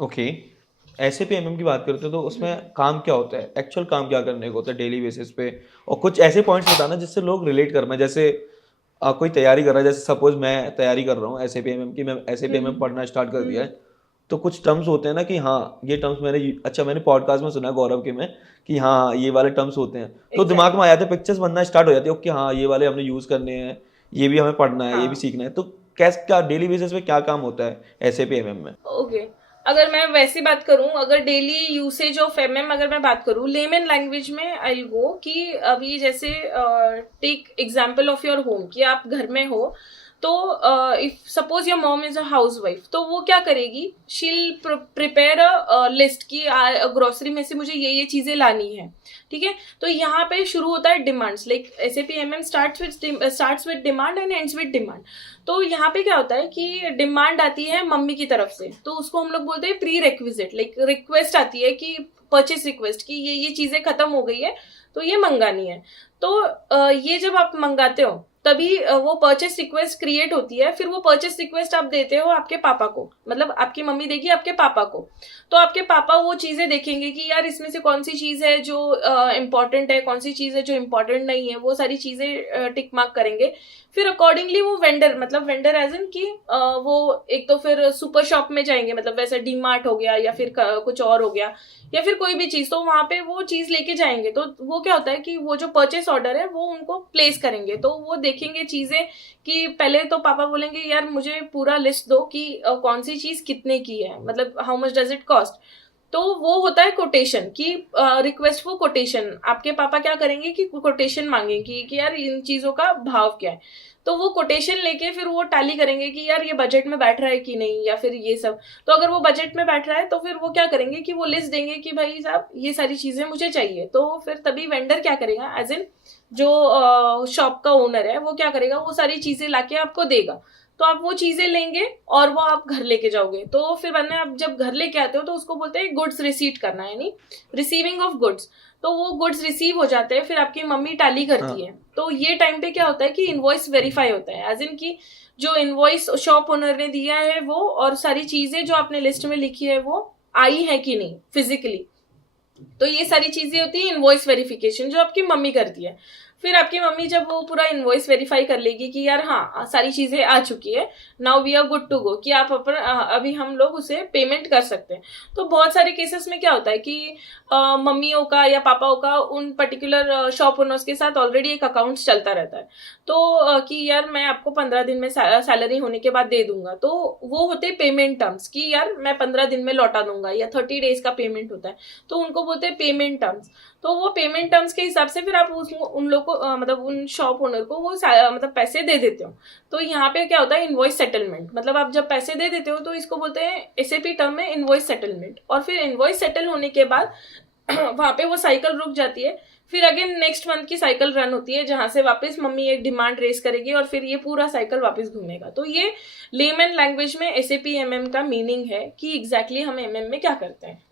Okay. ऐसे पे MM की बात करते हो तो उसमें काम क्या होता है, एक्चुअल काम क्या करने को होता है डेली बेसिस पे, और कुछ ऐसे पॉइंट्स बताना जिससे लोग रिलेट कर पाए। जैसे कोई तैयारी कर रहा है, जैसे सपोज मैं तैयारी कर रहा हूँ ऐसे पे एमएम की, मैं ऐसे पे एमएम पढ़ना स्टार्ट कर दिया है, तो कुछ टर्म्स होते हैं ना कि हाँ ये टर्म्स मैंने पॉडकास्ट में सुना है गौरव के में, कि हाँ ये वाले टर्म्स होते हैं, तो दिमाग एग्जैक्टली। में आ जाते हैं, पिक्चर्स बनना स्टार्ट हो जाती है, ओके हाँ ये वाले हमने यूज करने हैं, ये भी हमें पढ़ना है, ये भी हाँ। सीखना है। तो कैसे क्या डेली बेसिस पे क्या काम होता है ऐसे पे एमएम में? ओके। अगर मैं वैसी बात करूं, अगर डेली यूसेज ऑफ एमएम अगर मैं बात करूं लेमन लैंग्वेज में, आई गो कि अभी जैसे take example of your home, कि आप घर में हो, तो if suppose your mom is a housewife, तो वो क्या करेगी, शील प्रिपेयर अ लिस्ट की ग्रोसरी में से मुझे ये चीजें लानी है। ठीक है। तो यहाँ पे शुरू होता है demands, like SAP MM starts with demand and ends with demand. तो यहाँ पे क्या होता है कि डिमांड आती है मम्मी की तरफ से, तो उसको हम लोग बोलते हैं प्री रिक्विजिट, लाइक रिक्वेस्ट आती है कि परचेस रिक्वेस्ट, कि ये चीजें खत्म हो गई है तो ये मंगानी है। तो ये जब आप मंगाते हो तभी वो परचेस रिक्वेस्ट क्रिएट होती है, फिर वो परचेस रिक्वेस्ट आप देते हो आपके पापा को, मतलब आपकी मम्मी देगी आपके पापा को। तो आपके पापा वो चीजें देखेंगे कि यार इसमें से कौन सी चीज है जो इम्पोर्टेंट है, कौन सी चीज है जो इम्पोर्टेंट नहीं है, वो सारी चीजें टिक मार्क करेंगे। फिर अकॉर्डिंगली वो वेंडर, मतलब वेंडर एज इन की वो एक तो फिर सुपर शॉप में जाएंगे, मतलब वैसे डी मार्ट हो गया या फिर कुछ और हो गया, या फिर कोई भी चीज, तो वहां पे वो चीज लेके जाएंगे। तो वो क्या होता है कि वो जो परचेस ऑर्डर है वो उनको प्लेस करेंगे, तो वो देखेंगे चीजें कि पहले तो पापा बोलेंगे यार मुझे पूरा लिस्ट दो कि कौन सी चीज कितने की है, मतलब how much does it cost. तो वो होता है कोटेशन की, रिक्वेस्ट फॉर कोटेशन। आपके पापा क्या करेंगे कि कोटेशन मांगेंगे कि यार इन चीजों का भाव क्या है। तो वो कोटेशन लेके फिर वो टैली करेंगे कि यार ये बजट में बैठ रहा है कि नहीं, या फिर ये सब। तो अगर वो बजट में बैठ रहा है तो फिर वो क्या करेंगे कि वो लिस्ट देंगे कि भाई साहब ये सारी चीजें मुझे चाहिए। तो फिर तभी वेंडर क्या करेगा, एज इन जो शॉप का ओनर है वो क्या करेगा, वो सारी चीजें लाके आपको देगा। तो आप वो चीजें लेंगे और वो आप घर लेके जाओगे। तो फिर बाद में आप जब घर लेके आते हो तो उसको बोलते हैं गुड्स रिसीट करना, यानी रिसीविंग ऑफ गुड्स। तो वो गुड्स रिसीव हो जाते हैं, फिर आपकी मम्मी टैली करती हाँ। है। तो ये टाइम पे क्या होता है कि इनवॉइस वेरीफाई होता है, एज इन की जो इनवॉइस शॉप ओनर ने दिया है वो, और सारी चीजें जो आपने लिस्ट में लिखी है वो आई है कि नहीं फिजिकली। तो ये सारी चीजें होती है इनवॉइस वेरिफिकेशन, जो आपकी मम्मी करती है। फिर आपकी मम्मी जब वो पूरा इनवॉइस वेरीफाई कर लेगी कि यार हाँ सारी चीजें आ चुकी है, now we are good to go, कि आप अपन अभी हम लोग उसे पेमेंट कर सकते हैं। तो बहुत सारे केसेस में क्या होता है कि मम्मियों का या पापाओं का उन पर्टिकुलर शॉप ओनर्स के साथ ऑलरेडी एक अकाउंट चलता रहता है। तो कि यार मैं आपको 15 दिन में सैलरी होने के बाद दे दूंगा, तो वो होते पेमेंट टर्म्स कि यार मैं 15 दिन में लौटा दूंगा, या 30 डेज का पेमेंट होता है। तो उनको बोलते हैं पेमेंट टर्म्स। तो वो पेमेंट टर्म्स के हिसाब से फिर आप उन लोग को मतलब उन शॉप ओनर को वो मतलब पैसे दे देते हो। तो यहाँ पे क्या होता है इनवॉइस सेटलमेंट, मतलब आप जब पैसे दे देते हो तो इसको बोलते हैं एसएपी टर्म में इनवॉइस सेटलमेंट। और फिर इनवॉइस सेटल होने के बाद वहां पे वो साइकिल रुक जाती है। फिर अगेन नेक्स्ट मंथ की साइकिल रन होती है, जहां से वापस मम्मी एक डिमांड रेस करेगी और फिर ये पूरा साइकिल वापस घूमेगा। तो ये लेमन लैंग्वेज में एसएपी एमएम का मीनिंग है कि एग्जैक्टली हम एमएम में क्या करते हैं।